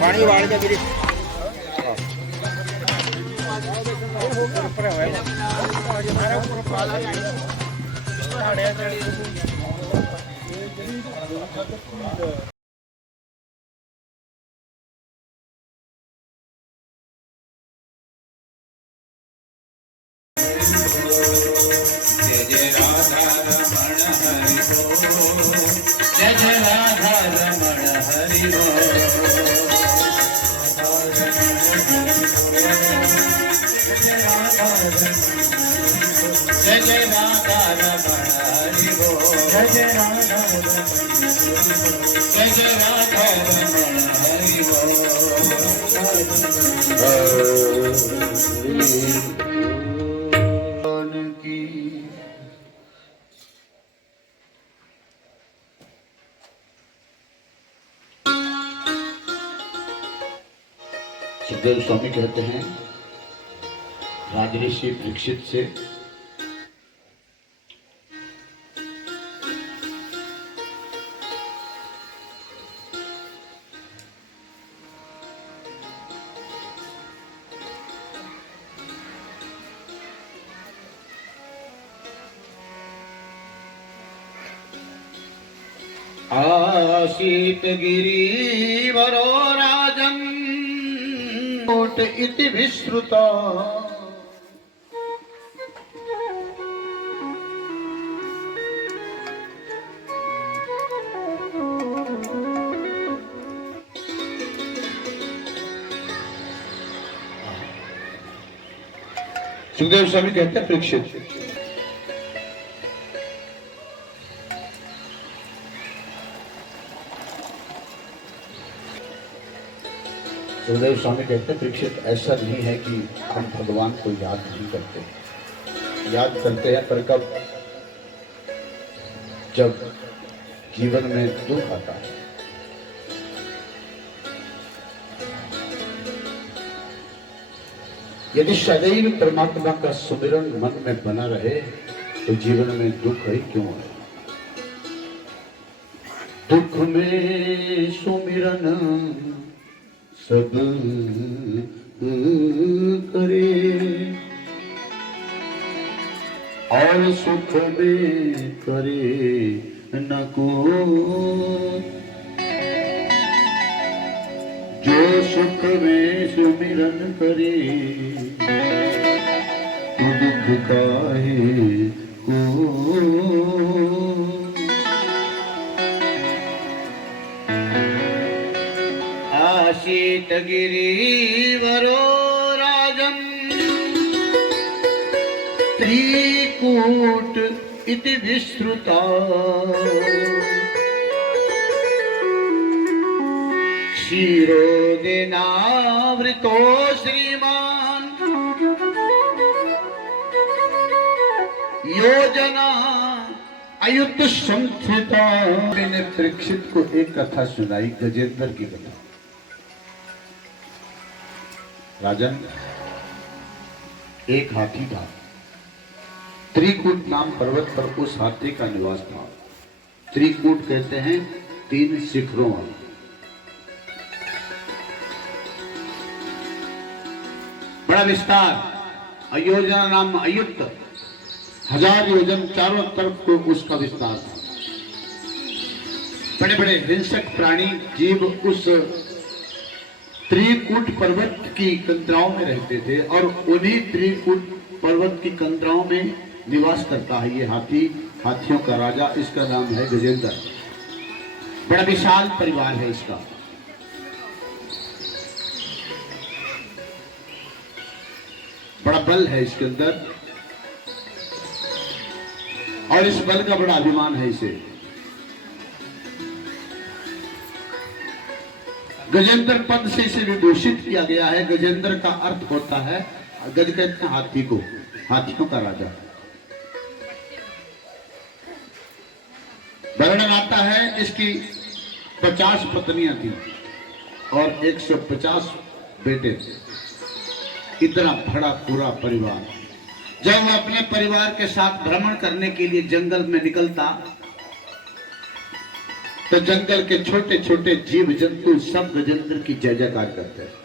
पानी वाल के गिरी सुखदेव स्वामी कहते हैं राजऋषि परीक्षित से आशीत गिरिवरो राजन् कोट इति विश्रुता सुखदेव स्वामी कहते हैं परीक्षित सुखदेव स्वामी कहते हैं परीक्षित ऐसा नहीं है कि हम भगवान को याद नहीं करते, याद करते हैं पर कब, जब जीवन में दुख आता है। यदि सदैव परमात्मा का सुमिरन मन में बना रहे तो जीवन में दुख ही क्यों है। दुख में सुमिरन सब करे और सुख में करे न को, जो सुख में सुमिरन करे तो दुख काहे को। आशीत गिरिवरो राजन् त्रिकूट इति विश्रुता क्षीरोदेनावृतो श्रीमान् योजना अयुत संस्थिता। मैंने परीक्षित को एक कथा सुनाई, गजेंद्र की कथा। राजन, एक हाथी था, त्रिकूट नाम पर्वत पर उस हाथी का निवास था। त्रिकूट कहते हैं 3 शिखरों वाला। बड़ा विस्तार, अयोजना नाम अयुक्त, 1000 योजन चारों तरफ को उसका विस्तार था। बड़े बड़े हिंसक प्राणी जीव उस त्रिकूट पर्वत की कंदराओं में रहते थे और उन्हीं त्रिकूट पर्वत की कंदराओं में निवास करता है ये हाथी, हाथियों का राजा। इसका नाम है गजेंद्र। बड़ा विशाल परिवार है इसका। बड़ा बल है इसके अंदर और इस बल का बड़ा अभिमान है इसे। गजेंद्र पद से इसे विभूषित किया गया है। गजेंद्र का अर्थ होता है, गज कहते हैं हाथी को, हाथियों का राजा। वर्णन आता है इसकी 50 पत्नियां थी और 150 बेटे थे। इतना बड़ा पूरा परिवार। जब वह अपने परिवार के साथ भ्रमण करने के लिए जंगल में निकलता तो जंगल के छोटे छोटे जीव जंतु सब गजेंद्र की जय जयकार करते हैं।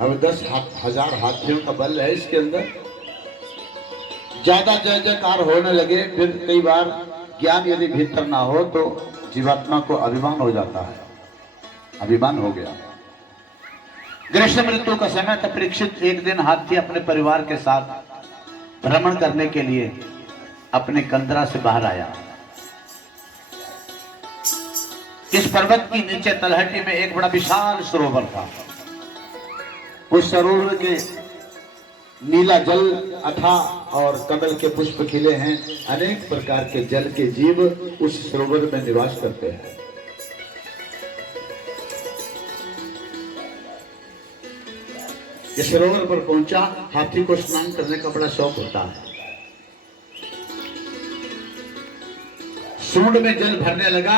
अब 10,000 हाथियों का बल है इसके अंदर। ज्यादा जय जयकार होने लगे, फिर कई बार ज्ञान यदि भीतर ना हो तो जीवात्मा को अभिमान हो जाता है। अभिमान हो गया। ग्रीष्म ऋतु का समय था। परीक्षित एक दिन हाथी अपने परिवार के साथ भ्रमण करने के लिए अपने कंदरा से बाहर आया। इस पर्वत की नीचे तलहटी में एक बड़ा विशाल सरोवर था। उस सरोवर के नीला जल अथाह और कमल के पुष्प खिले हैं। अनेक प्रकार के जल के जीव उस सरोवर में निवास करते हैं। इस सरोवर पर पहुंचा। हाथी को स्नान करने का बड़ा शौक होता है। सूंड में जल भरने लगा।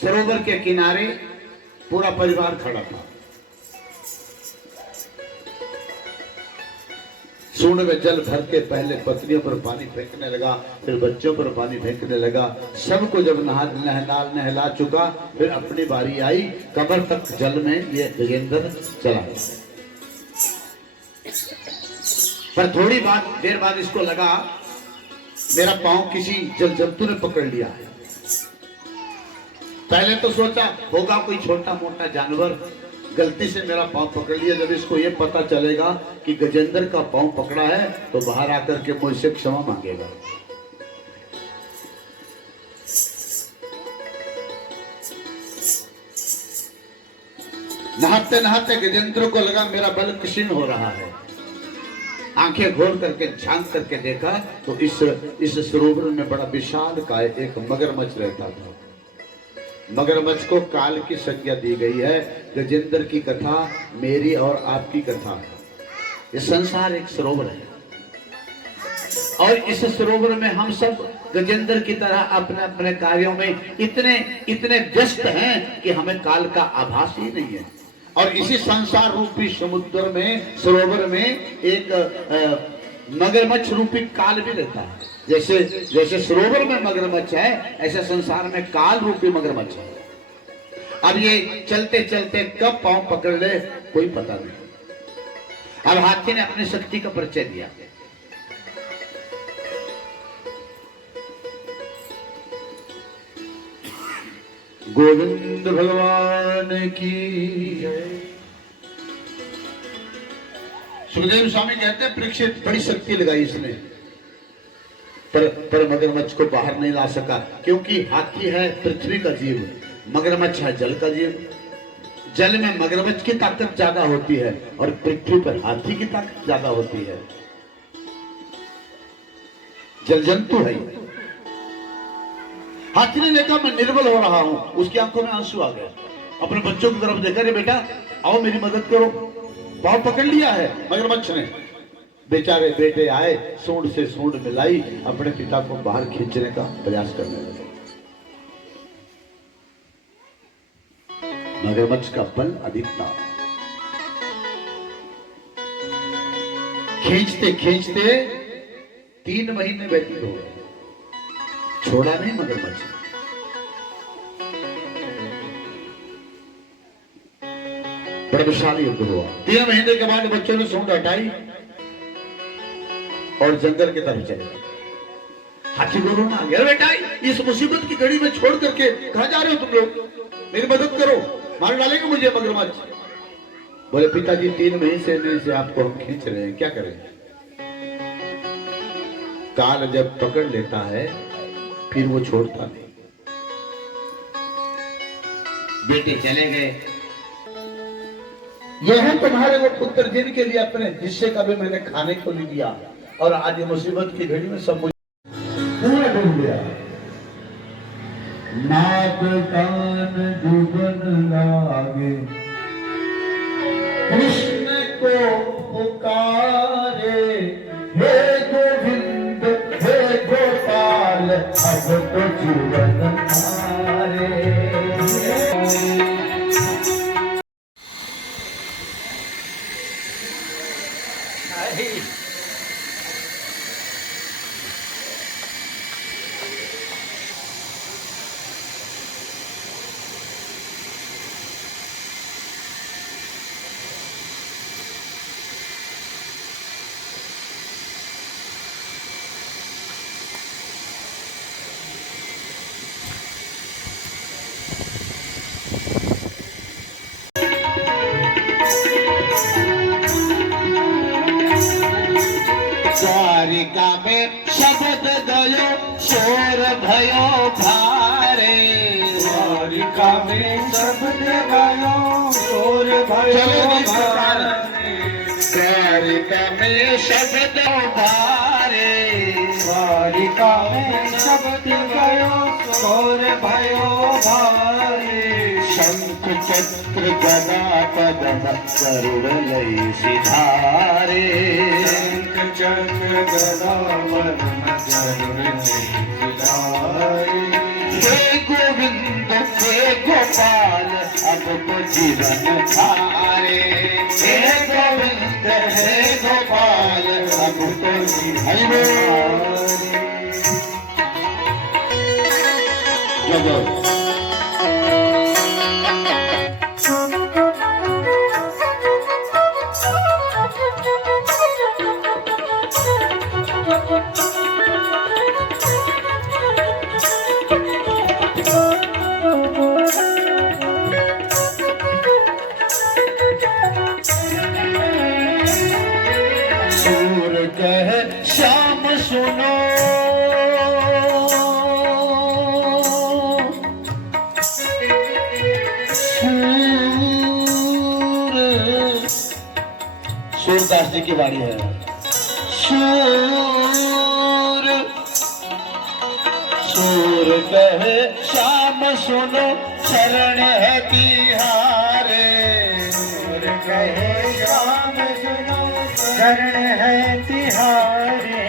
सरोवर के किनारे पूरा परिवार खड़ा था। सूंड में जल भर के पहले पत्नियों पर पानी फेंकने लगा, फिर बच्चों पर पानी फेंकने लगा। सबको जब नहला चुका, फिर अपनी बारी आई। कमर तक जल में ये गजेंद्र चला। पर थोड़ी देर बाद इसको लगा मेरा पांव किसी जल जंतु ने पकड़ लिया है। पहले तो सोचा होगा कोई छोटा मोटा जानवर, गलती से मेरा पांव पकड़ लिया। जब इसको ये पता चलेगा कि गजेंद्र का पांव पकड़ा है तो बाहर आकर के मुझसे क्षमा मांगेगा। नहाते नहाते गजेंद्र को लगा मेरा बल क्षीण हो रहा है। आंखें घोर करके झांक करके देखा तो इस सरोवर में बड़ा विशाल काय एक मगरमच्छ रहता था। मगरमच्छ को काल की संज्ञा दी गई है। गजेंद्र की कथा मेरी और आपकी कथा है। ये संसार एक सरोवर है और इस सरोवर में हम सब गजेंद्र की तरह अपने अपने कार्यों में इतने व्यस्त हैं कि हमें काल का आभास ही नहीं है। और इसी संसार रूपी समुद्र में, सरोवर में एक मगरमच्छ रूपी काल भी रहता है। जैसे सरोवर में मगरमच्छ है, ऐसे संसार में काल रूपी मगरमच्छ है। अब ये चलते चलते कब पांव पकड़ ले कोई पता नहीं। अब हाथी ने अपनी शक्ति का परिचय दिया। गोविंद भगवान की जय। सुखदेव स्वामी कहते हैं परीक्षित बड़ी शक्ति लगाई इसने, पर मगरमच्छ को बाहर नहीं ला सका। क्योंकि हाथी है पृथ्वी का जीव, मगरमच्छ है जल का जीव। जल में मगरमच्छ की ताकत ज्यादा होती है और पृथ्वी पर हाथी की ताकत ज्यादा होती है। जल जंतु है। हाथी ने देखा मैं निर्बल हो रहा हूं, उसकी आंखों में आंसू आ गए। अपने बच्चों की तरफ देखा, रे बेटा आओ मेरी मदद करो। पांव पकड़ लिया है मगरमच्छ ने। बेचारे बेटे आए, सूंड से सूंड मिलाई, अपने पिता को बाहर खींचने का प्रयास करने लगे। मगरमच्छ का बल अधिक था। खींचते खींचते 3 महीने व्यतीत हो गए, छोड़ा नहीं मगरमच्छ। बड़ा विशाल युद्ध हुआ। 3 महीने के बाद बच्चों ने सूंड हटाई और जंगल की तरफ चले गए। हाथी को रोना आ गया, बेटा इस मुसीबत की घड़ी में छोड़ करके कहां जा रहे हो तुम लोग? मेरी मदद करो, मार डालेंगे मुझे मगरमच्छ। बोले पिताजी 3 महीने से आपको हम खींच रहे हैं, क्या करें? काल जब पकड़ लेता है फिर वो छोड़ता नहीं। बेटे चले गए। यह है तुम्हारे वो पुत्र जिनके लिए अपने हिस्से का भी मैंने खाने को नहीं दिया, और आज मुसीबत की घड़ी में सब पूरा डूब गया। नाक कान डूबन लागे, कृष्ण को पुकारे, हे गोविंद द्वारिका में शब्द गयो शोर भयो भारे, द्वारिका में शब्द गयो शोर भयो भारे, द्वारिका में शब्द भारे, द्वारिका में शब्द गयो शोर भयो भारे, शंख चक्र गदा पदम गरुड़ लई सिधारे, शंख चक्र गदा पद्म गरुड़ सिधारे, हे गोविंद हे गोपाल अब तो जीवन थारे, हे गोविंद हे गोपाल अब तो जीवन थारे। जगत सूर कह श्याम सुनो, सूरदास जी की वाणी है। सूर कहे श्याम सुनो शरण है तिहारे, सूर कहे श्याम सुनो शरण है तिहारे,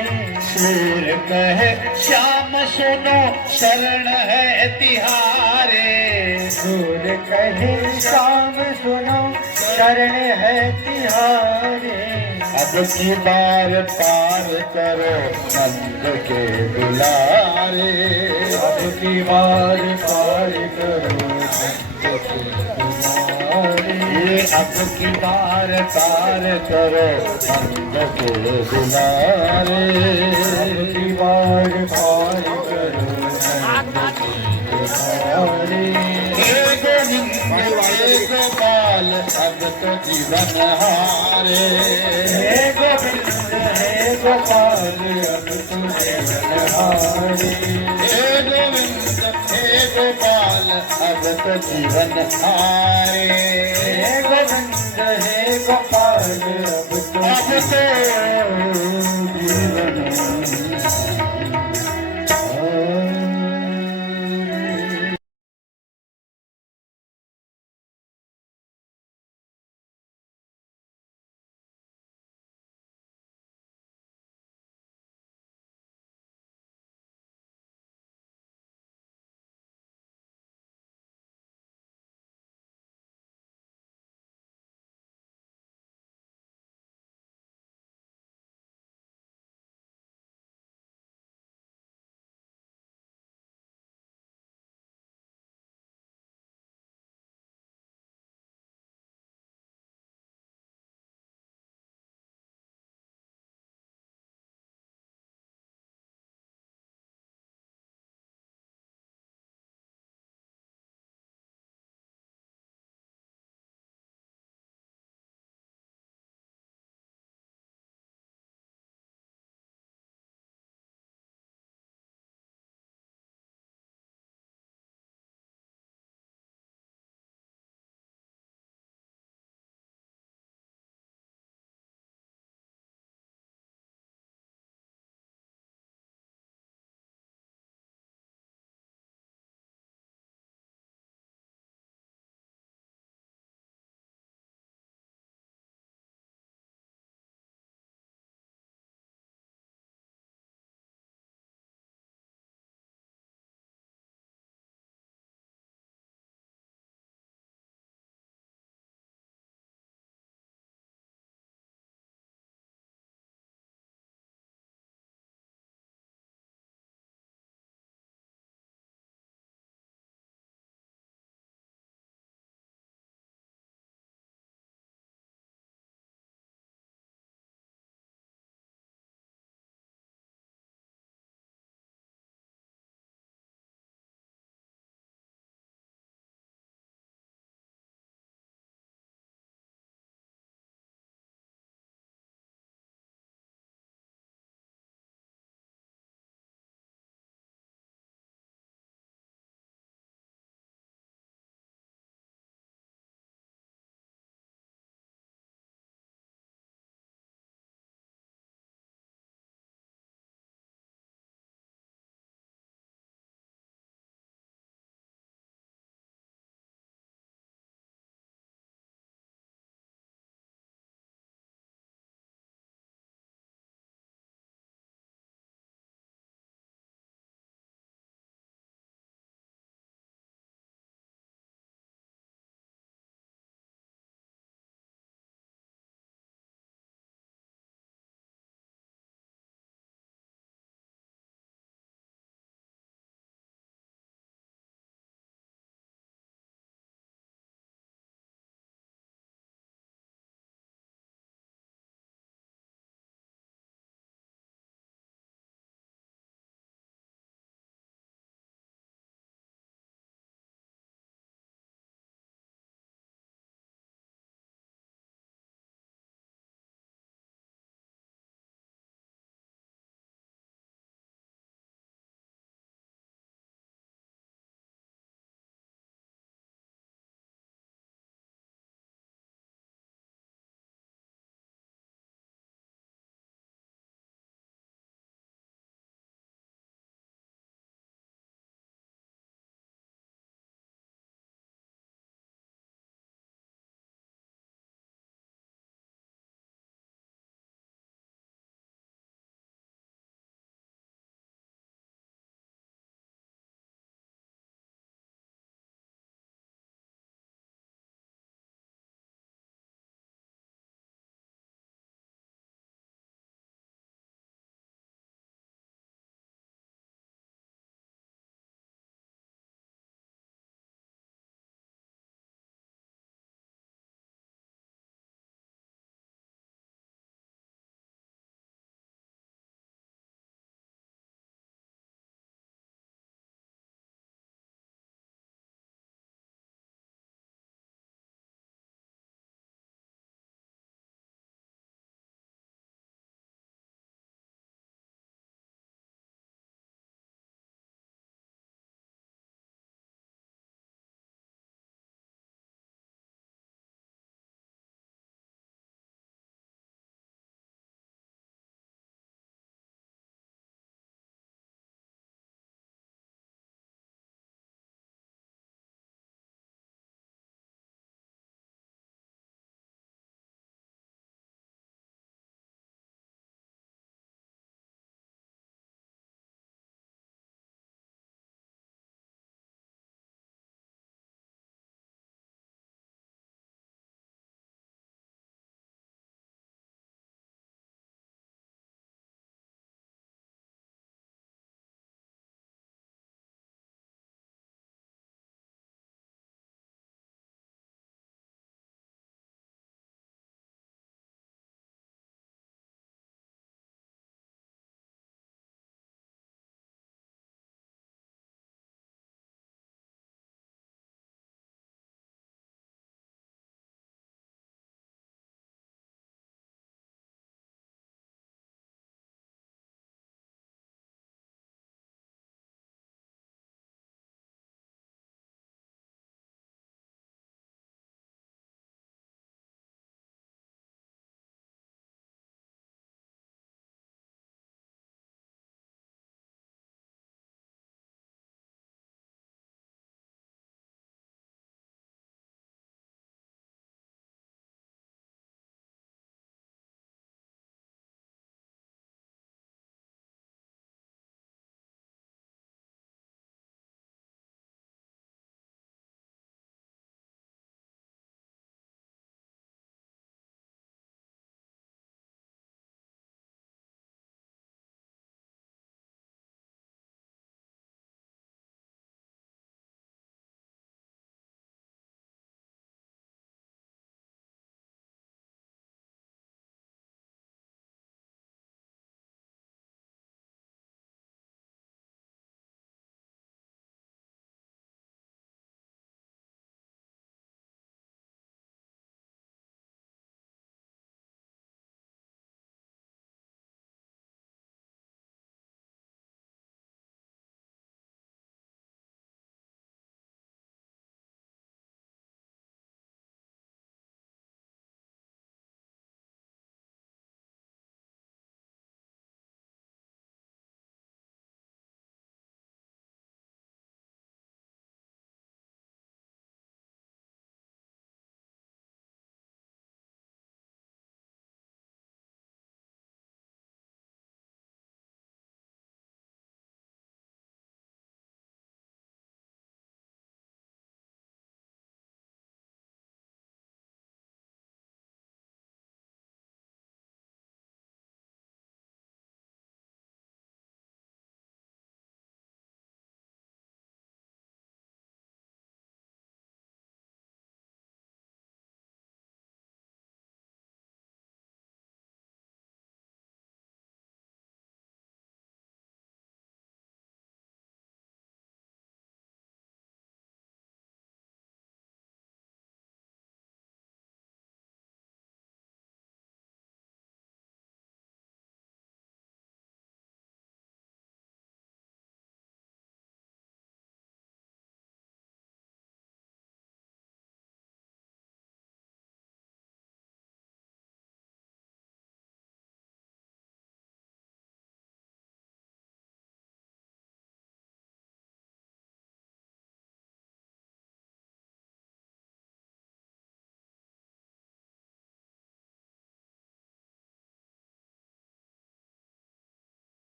सूर कहे श्याम सुनो शरण है तिहारे, सूर कहे श्याम सुनो शरण है तिहारे, अब की बार पार करो नंद के दुलारे, अब की बार पार करो नंद के दुलारे, ये अब की बार पार करो नंद के दुलारे, अब की बार पार करो नंद के दुलारे, हे गोविंद हे गोपाल अब तो जीवन हारे, हे गोविंद हे गोपाल अब तो जीवन हारे, हे गोविंद हे गोपाल अब तो जीवन हारे, हे गोविंद हे गोपाल अब तो अब तो